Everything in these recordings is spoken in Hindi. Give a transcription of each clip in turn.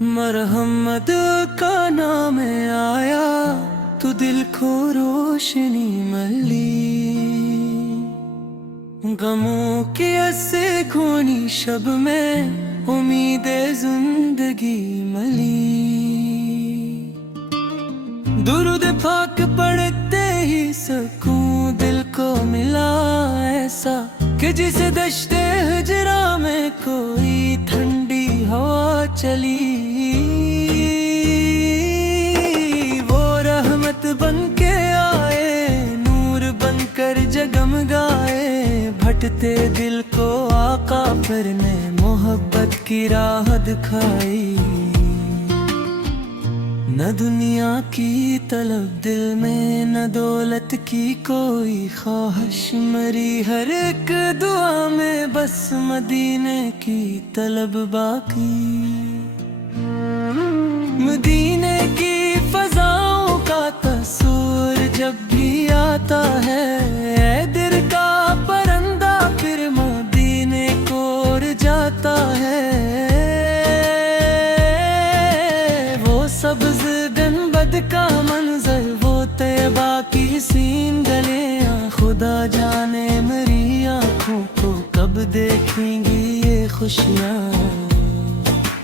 मरहमत का नाम आया तो दिल को रोशनी मिली। गमों के ऐसे घोनी शब में उम्मीदें जिंदगी मिली। दुरूद पाक पढ़ते ही सुकून दिल को मिला ऐसा कि जिसे दश्ते हिजरा में कोई ठंडी हवा चली। वो रहमत बन के आए, नूर बनकर जगमगाए। भटते दिल को आका फिर ने मोहब्बत की राह दिखाई। न दुनिया की तलब दिल में, न दौलत की कोई ख्वाहिश मरी। हर एक दुआ में बस मदीने की तलब बाकी। मदीने की फजाओं का तस्वीर जब भी आता है, ऐ दिल का परंदा फिर मदीने को उड़ जाता है। वो सब्ज़ गंबद का मंजर, वो तैबा की सीन गलियां, खुदा जाने मेरी आँखों को कब देखेंगी ये खुशियाँ।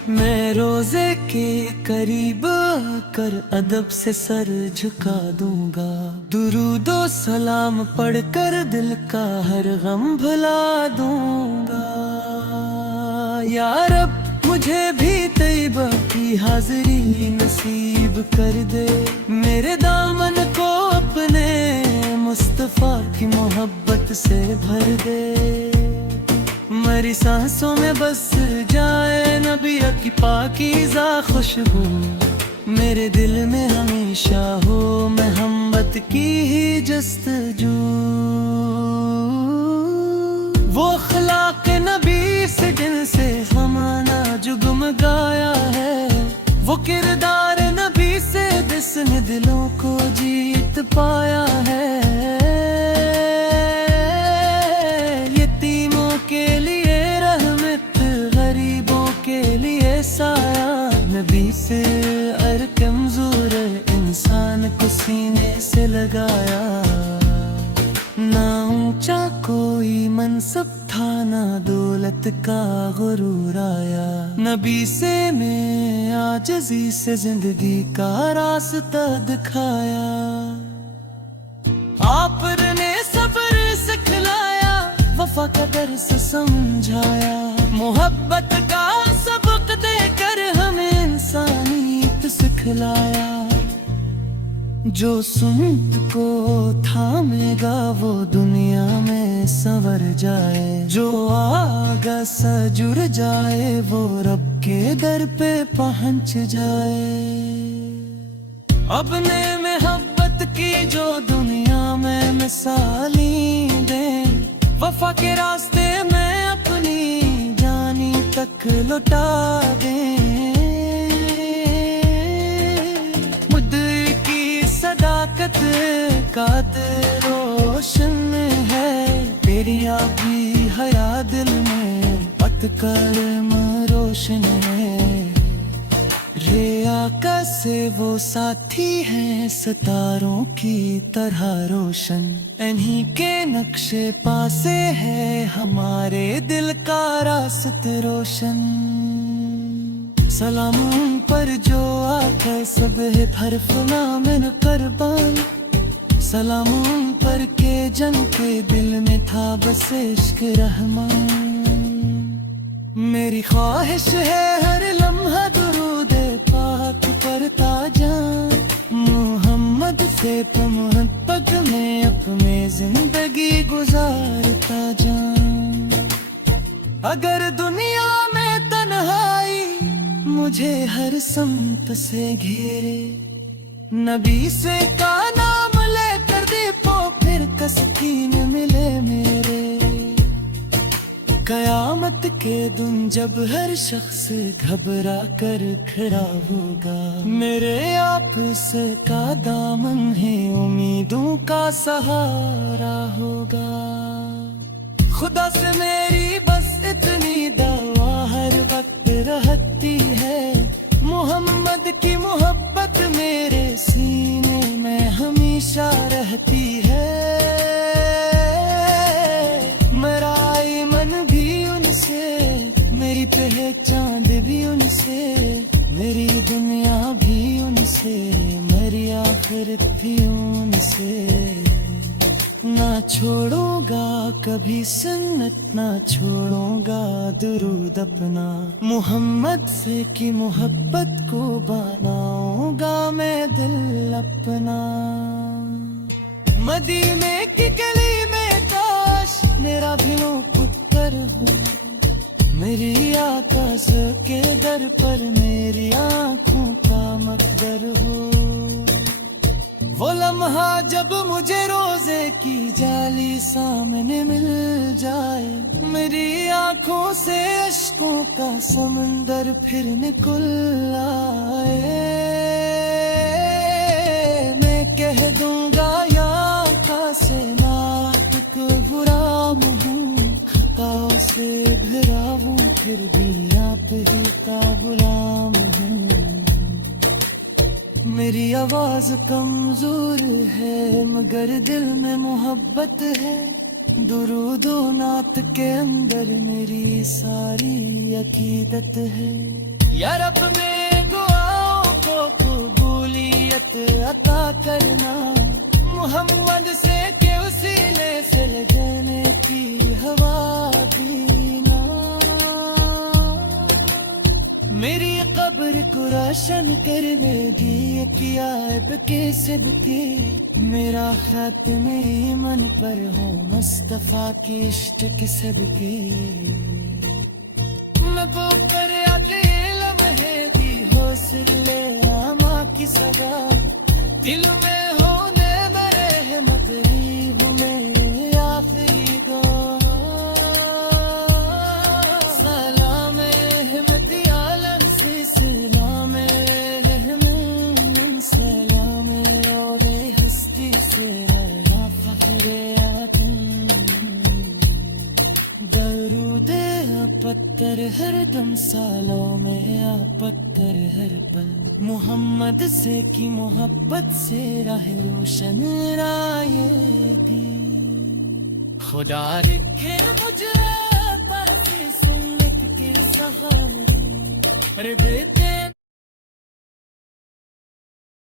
मैं रोजे के करीब आकर अदब से सर झुका दूंगा। दुरूदो सलाम पढ़कर दिल का हर गम भुला दूंगा। या रब मुझे भी तैबा की हाज़िरी नसीब कर दे। मेरे दामन को अपने मुस्तफ़ा की मोहब्बत से भर दे। मेरी सांसों में बस जाए नबी की पाकीज़ा खुशबू। मेरे दिल में हमेशा हो मोहब्बत की ही जस्तजू। वो अखलाक नबी से जिनसे ज़माना जुगमगाया है। वो किरदार नबी से जिसने दिलों को जीत पाया है। यतीमों के लिए रहमत, गरीबों के लिए साया। नबी से हर कमजोर इंसान को सीने से लगाया। ना ऊंचा कोई मनसब था, ना दौलत का गुरूर आया। नबी से मैं आजिज़ी से जिंदगी का रास्ता दिखाया। आपने सब्र सिखलाया, वफा का दर्स समझाया। मोहब्बत का सबक देकर हमें इंसानियत सिखलाया। जो सुन्नत को थामेगा वो दुनिया में संवर जाए। जो आगा सजुर जाए वो रब के दर पे पहुंच जाए। अपने मोहब्बत की जो दुनिया में मिसाली दे, वफा के रास्ते में अपनी जानी तक लुटा दे। सदाकत का रोशन है, तेरी भी हया दिल में पतकर रोशन है। रे आका से वो साथी हैं सितारों की तरह रोशन। इन्हीं के नक्शे पासे है हमारे दिल का रास्त रोशन। सलाम उन पर जो आकर सब हर्फ नामन कुर्बान। सलाम उन पर के जन के दिल में था बस इश्क रहमान। मेरी ख्वाहिश है हर लम्हा दुरूद पाक पढ़ता जाऊं। मोहम्मद से मोहब्बत में अपने जिंदगी गुजारता जाऊं। अगर दुनिया में तन्हाई मुझे हर समत से घेरे, नबी से का नाम लेकर दीपो फिर तस्कीन मिले मेरे। कयामत के दिन जब हर शख्स घबरा कर खड़ा होगा, मेरे आपस का दामन है उम्मीदों का सहारा होगा। खुदा से मेरी बस इतनी दुआ हर वक्त रहती है, मोहम्मद की मोहब्बत मेरे सीने में हमेशा रहती है। मेरा ईमान भी उनसे, मेरी पहचान भी उनसे, मेरी दुनिया भी उनसे, मेरी आखिरत भी उनसे। ना छोड़ूंगा कभी सुन्नत, ना छोड़ूंगा दुरूद अपना। मोहम्मद से की मोहब्बत को बनाऊंगा मैं दिल अपना। मदीने की गली में काश मेरा भी वो पुत्र हो, मेरी आकाश के दर पर मेरी आंखों का मकदर हो। वो लम्हा जब मुझे रोजे की जाली सामने मिल जाए, मेरी आंखों से अश्कों का समंदर फिर निकल आए। मैं कह दूंगा या आका से नातिक गुलाम हूँ, खताओं से भरा हूँ फिर भी आप ही का गुलाम हूँ। मेरी आवाज कमजोर है मगर दिल में मोहब्बत है। दुरूद व नात के अंदर मेरी सारी अकीदत है। या रब में दुआओं को कबूलियत अता करना, मोहम्मद से के वसीले से लगने की हवा दीना। मेरी कब्र को रोशन करने दी कियाब के सबके। मेरा खात्मे मन पर हो मुस्तफा की इश्क सबके। मैं वो कर आके लम्हे दी हौसले आमा की सदा, दिल में होने मेरे रहमत ही हूँ मैं आखिरी दो। सलाम अहमदी आलम से सलाम रहमान, सलाम और हस्ती से रहना फखरे आदम। दरूद पत्थर हर दम सालों में आ पत्थर हर पल। मोहम्मद से की मोहब्बत से राह रोशन आएगी। खुदा रखे मुझे पास सुन्नत के सहारे, अरे देते